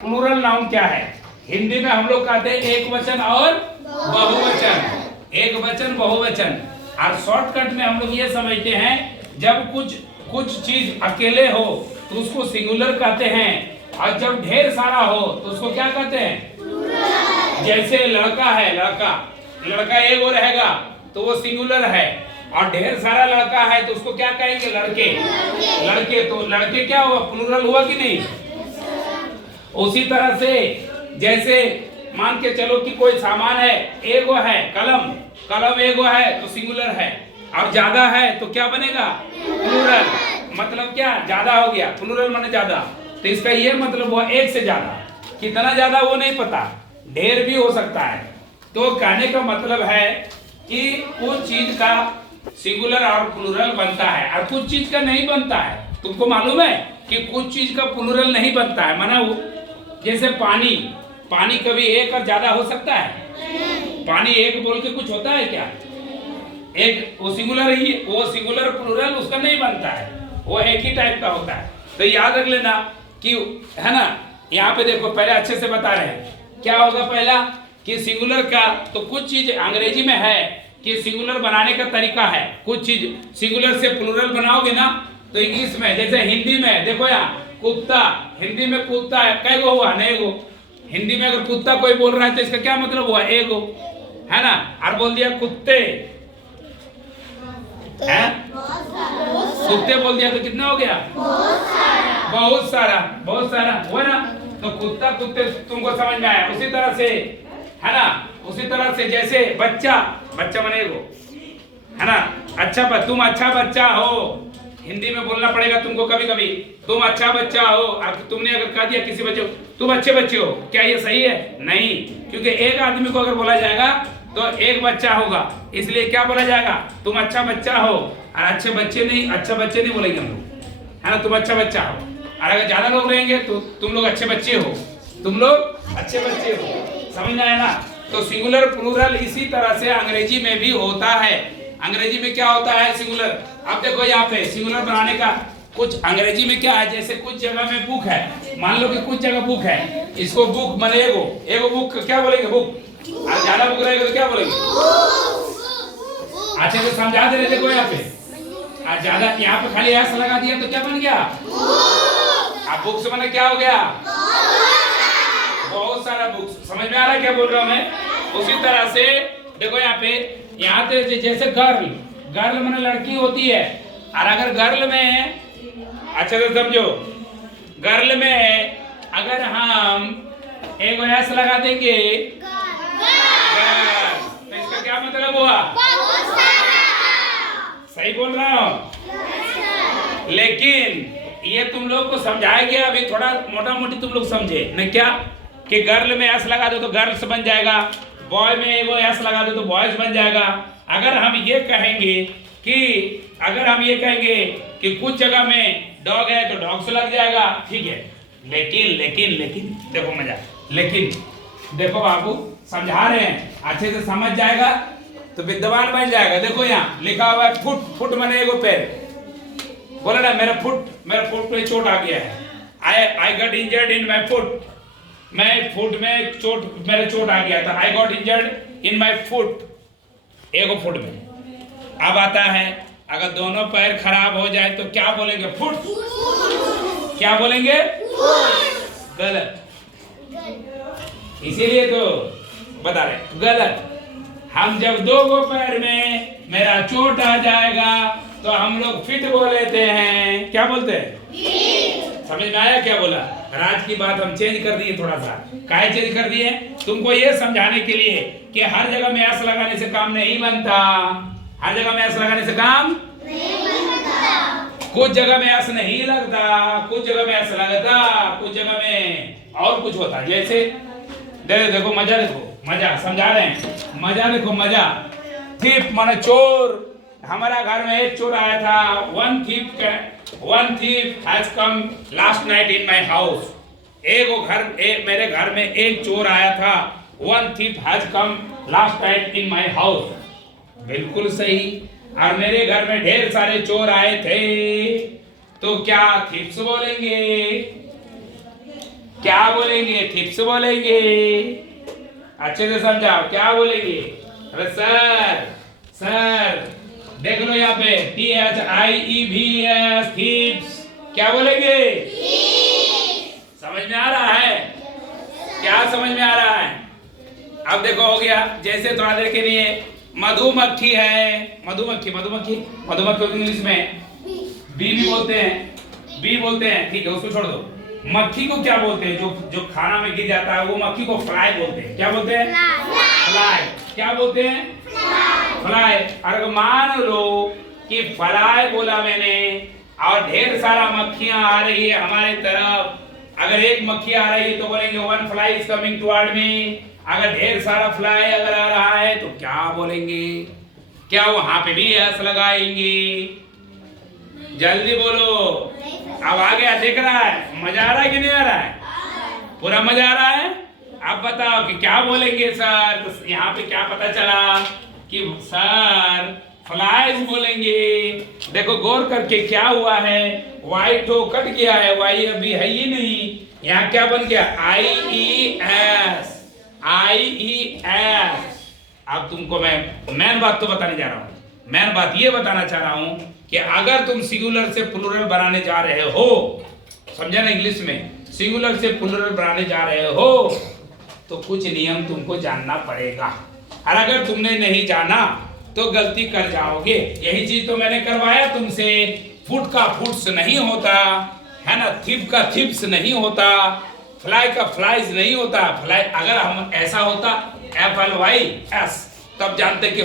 Plural noun क्या है? हिंदी में हम लोग कहते हैं एक वचन और बहुवचन, एक वचन बहुवचन। और शॉर्टकट में हम लोग ये समझते हैं जब कुछ चीज अकेले हो तो उसको सिंगुलर कहते हैं, और जब ढेर सारा हो तो उसको क्या कहते हैं? जैसे लड़का है, लड़का एक और रहेगा तो वो सिंगुलर है, और ढेर सारा लड़का है तो उसको क्या कहेंगे? लड़के। तो लड़के क्या हुआ? प्लूरल हुआ कि नहीं? उसी तरह से जैसे मान के चलो कि कोई सामान है, एगो है कलम एगो है तो सिंगुलर है, और ज्यादा है तो क्या बनेगा? प्लूरल। मतलब क्या? ज्यादा हो गया, प्लूरल माने ज्यादा। तो इसका ये मतलब हुआ एक से ज्यादा। कितना ज्यादा वो नहीं पता, ढेर भी हो सकता है। तो कहने का मतलब है कि कुछ चीज का सिंगुलर और प्लूरल बनता है और कुछ चीज का नहीं बनता है। तुमको मालूम है कि कुछ चीज का प्लूरल नहीं बनता है। माना जैसे पानी कभी एक और ज्यादा हो सकता है? पानी एक बोल के कुछ होता है क्या? एक वो सिंगुलर ही, वो सिंगुलर प्लूरल उसका नहीं बनता है, वो एक ही टाइप का होता है। तो याद रख लेना कि है ना, यहाँ पे देखो पहले अच्छे से बता रहे हैं क्या होगा। पहला कि सिंगुलर का तो कुछ चीज अंग्रेजी में है कि सिंगुलर बनाने का तरीका है। कुछ चीज सिंगुलर से प्लूरल बनाओगे ना तो इंग्लिश में, जैसे हिंदी में देखो यहाँ कुत्ता, हिंदी में कुत्ता है कई गो हुआ? नहीं गो। हिंदी में अगर कुत्ता कोई बोल रहा है तो इसका क्या मतलब हुआ? एगो, है ना। और बोल दिया कुत्ते हैं, कुत्ते बोल दिया तो कितना हो गया? बहुत सारा हुआ ना। तो कुत्ता कुत्ते तुमको समझ में आया। उसी तरह से है ना, उसी तरह से जैसे बच्चा माने एगो, है ना। अच्छा तुम अच्छा बच्चा हो, हिंदी में बोलना पड़ेगा तुमको कभी कभी। तुम अच्छा बच्चा हो, अब तुमने अगर कह दिया किसी बच्चे को तुम अच्छे बच्चे हो, क्या ये सही है? नहीं, क्योंकि एक आदमी को अगर बोला जाएगा तो एक बच्चा होगा, इसलिए क्या बोला जाएगा? तुम अच्छा बच्चा हो। और अच्छे बच्चे नहीं बोलेंगे हम लोग, है ना। तुम अच्छा बच्चा हो। और अगर ज्यादा लोग रहेंगे तो तुम लोग अच्छे बच्चे हो, तुम लोग अच्छे बच्चे हो। समझ में आया ना? तो सिंगुलर प्लूरल इसी तरह से अंग्रेजी में भी होता है। अंग्रेजी में क्या होता है? सिंगुलर। अब देखो यहाँ पे सिंगुलर बनाने का कुछ अंग्रेजी में क्या है, जैसे कुछ जगह में बुक है, मान लो कि कुछ जगह बुक है, इसको बुक माने एगो बुक क्या बोलेंगे? बुक। और ज्यादा बुक रहेगा तो क्या बोलेंगे? अच्छे से समझा दे रहे। देखो यहाँ पे और ज्यादा, यहाँ पे खाली ऐसा लगा दिया तो क्या बन गया? अब बुक से माने क्या हो गया? बहुत सारा बुक। समझ में आ रहा है क्या बोल रहा हूँ मैं? उसी तरह से देखो यहाँ पे, यहाँ पे जैसे गर्ल माने लड़की होती है, और अगर गर्ल में, अच्छा तो समझो, गर्ल में अगर हम एक एस लगा देंगे तो इसका क्या मतलब हुआ? सही बोल रहा हूँ। लेकिन ये तुम लोग को समझाया गया, अभी थोड़ा मोटा मोटी तुम लोग समझे न क्या, कि गर्ल में एस लगा दो तो गर्ल्स बन जाएगा, बॉय में एगो एस लगा दो तो बॉयज बन जाएगा। अगर हम ये कहेंगे कि कुछ जगह में डॉग है तो डॉग से लग जाएगा, ठीक है। लेकिन देखो मजा, लेकिन देखो बाबू समझा रहे हैं, अच्छे से समझ जाएगा तो विद्वान बन जाएगा। देखो यहाँ लिखा हुआ है फुट माने एगो पैर। बोला ना मेरा फुट पे चोट आ गया है। I got injured in my foot. मैं फुट में मेरे चोट आ गया था। I got injured in my foot, एगो फुट में। अब आता है अगर दोनों पैर खराब हो जाए तो क्या बोलेंगे? फुट। क्या बोलेंगे? गलत। इसीलिए तो बता रहे गलत। हम जब दो गो पैर में मेरा चोट आ जाएगा तो हम लोग फिट बोल लेते हैं। क्या बोलते हैं? समझ में आया क्या बोला? राज की बात हम चेंज कर दिए थोड़ा सा। काहे चेंज कर दिए? तुमको ये समझाने के लिए कि हर जगह में एस लगाने से काम नहीं बनता। हर जगह में एस लगाने से काम नहीं बनता। कुछ जगह में एस नहीं लगता, कुछ जगह में एस लगता, कुछ जगह में और कुछ होता। जैसे देखो मजा, देखो मजा, समझा रहे हैं। मजा देखो, मजा। थीफ माने चोर। हमारा घर में एक चोर आया था। One thief has come last night in my house. मेरे घर में एक चोर आया था। One thief has come last night in my house. बिल्कुल सही। और मेरे घर में ढेर सारे चोर आए थे, तो क्या थीफ्स बोलेंगे? क्या बोलेंगे? थिप्स बोलेंगे। अच्छे से समझाओ, क्या बोलेंगे? अरे सर, सर देख लो यहाँ पे THIEVS, थिप्स। क्या बोलेंगे? समझ में आ रहा है? क्या समझ में आ रहा है? अब देखो हो गया। जैसे थोड़ा देर के लिए मधुमक्खी है, मधुमक्खी मधुमक्खी मधुमक्खी को इंग्लिश में बी भी बोलते हैं, बी बोलते हैं, ठीक है, उसको छोड़ दो। मक्खी को क्या बोलते हैं? जो जो खाना में गिर जाता है वो मक्खी को फ्लाई बोलते हैं। क्या बोलते हैं? फ्लाई। क्या बोलते हैं? फ्लाई। अगर मान लो कि फ्लाई बोला मैंने और ढेर सारा मक्खियां आ रही है हमारे तरफ, अगर एक मक्खी आ रही है तो बोलेंगे one fly is coming toward me. अगर ढेर सारा फ्लाई अगर आ रहा है तो क्या बोलेंगे? क्या वहां पे भी एस लगाएंगे? जल्दी बोलो। अब आ गया, दिख रहा है? मजा आ रहा है कि नहीं आ रहा है? पूरा मजा आ रहा है? अब बताओ कि क्या बोलेंगे सर? तो यहाँ पे क्या पता चला कि सर फ्लाइज बोलेंगे। देखो गौर करके क्या हुआ है, वाई ठो कट गया है, वाई अभी है ही नहीं। यहाँ क्या बन गया? IES, IES। अब तुमको मैं मेन बात तो बताने जा रहा हूँ। मेन बात ये बताना चाह रहा हूँ कि अगर तुम सिंगुलर से प्लूरल बनाने जा रहे हो, समझा ना इंग्लिश में, सिंगुलर से प्लूरल बनाने जा रहे हो तो कुछ नियम तुमको जानना पड़ेगा। और अगर तुमने नहीं जाना तो गलती कर जाओगे। यही चीज तो मैंने करवाया तुमसे। फुट का फुट्स नहीं होता है ना, थिप का थिप्स नहीं होता, फ्लाई का फ्लाइज नहीं होता। फ्लाई अगर हम ऐसा होता FLYS तब जानते कि